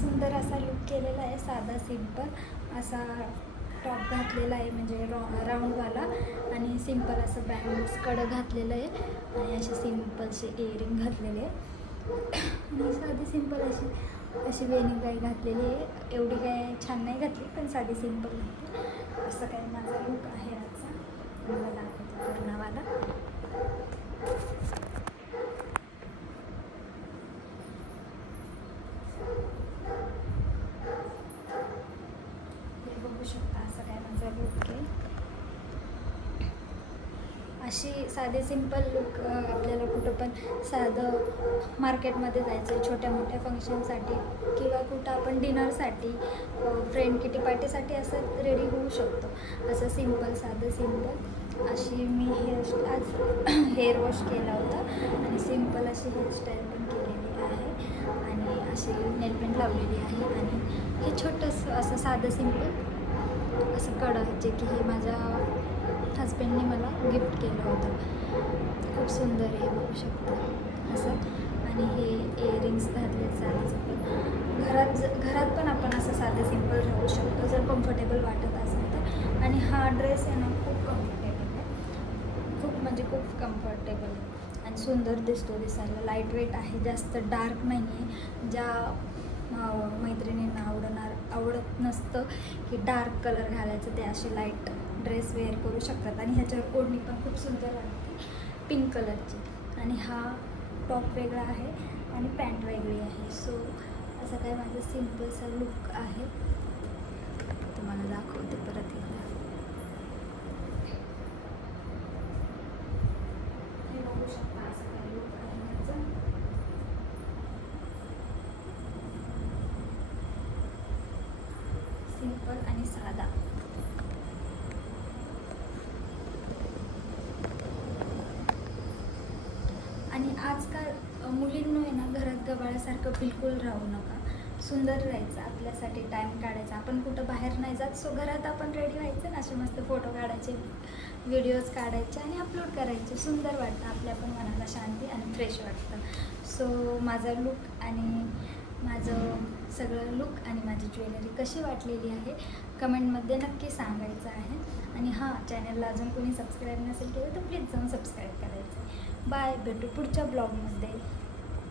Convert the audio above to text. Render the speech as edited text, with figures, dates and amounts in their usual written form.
सुंदर असा लुक केलेला आहे, साधा सिंपल असा टॉप घातलेला आहे, म्हणजे राऊंडवाला आणि सिंपल असं बँगल्स कडं घातलेलं आहे आणि असे सिंपलचे इयरिंग घातलेले आहे आणि साधी सिंपल अशी वेणी काही घातलेली आहे. एवढी काय छान नाही घातली, पण साधी सिंपल घातली. असं काय माझा लुक आहे आजचा. मला दाखवते पूर्णवाला. हे बघू शकता, असं काय माझा लुक आहे. अशी साधे सिंपल लुक आपल्याला कुठं पण साधं मार्केटमध्ये जायचं छोट्या मोठ्या फंक्शनसाठी किंवा कुठं आपण डिनरसाठी फ्रेंड किटी पार्टीसाठी असं रेडी होऊ शकतो. असं सिंपल साधं सिंपल अशी मी आज हेअर वॉश केला होता आणि सिंपल अशी हेअरस्टाईल पण केलेली आहे आणि अशी नेलपेंट लावलेली आहे आणि हे छोटंसं असं साधं सिंपल असं कडं, जे की हे माझ्या हजबंडने मला गिफ्ट केलं होतं. खूप सुंदर आहे, बघू शकता असं. आणि हे इयरिंग्स घातले साधे सिंपल. घरात पण आपण असं साधं सिंपल राहू शकतो जर कम्फर्टेबल वाटत असेल तर. आणि हा ड्रेस आहे ना, खूप कम्फर्टेबल आहे, खूप म्हणजे खूप कम्फर्टेबल आहे आणि सुंदर दिसायला. लाईट वेट आहे, जास्त डार्क नाही आहे. ज्या मैत्रिणींना आवडत नसतं की डार्क कलर घालायचं, ते असे लाईट ड्रेस वेअर करू शकतात. आणि ह्याच्यावर ओढणी पण खूप सुंदर वाटते, पिंक कलरची. आणि हा टॉप वेगळा आहे आणि पॅन्ट वेगळी आहे. सो असं काय माझं सिम्पलसा लुक आहे. तुम्हाला दाखवते परत एकदा. हे बघू शकता, असं काय लुक आहे माझं. सिंपल आणि साधा. आणि आजकाल मुलींनो आहे ना, घरात गबाळ्यासारखं बिलकुल राहू नका. सुंदर राहायचं, आपल्यासाठी टाईम काढायचा. आपण कुठं बाहेर नाही जात, सो घरात आपण रेडी व्हायचं ना, असे मस्त फोटो काढायचे, व्हिडिओज काढायचे आणि अपलोड करायचे. सुंदर वाटतं, आपल्या पण मनाला शांती आणि फ्रेश वाटतं. सो माझा लुक आणि माझं सगळं लुक आणि माझी ज्वेलरी कशी वाटलेली आहे कमेंटमध्ये नक्की सांगायचं आहे. आणि हां, चॅनलला अजून कोणी सबस्क्राईब नसेल केलं तर प्लीज जाऊन सबस्क्राईब करायचं. बाय, भेटू पुढच्या ब्लॉगमध्ये.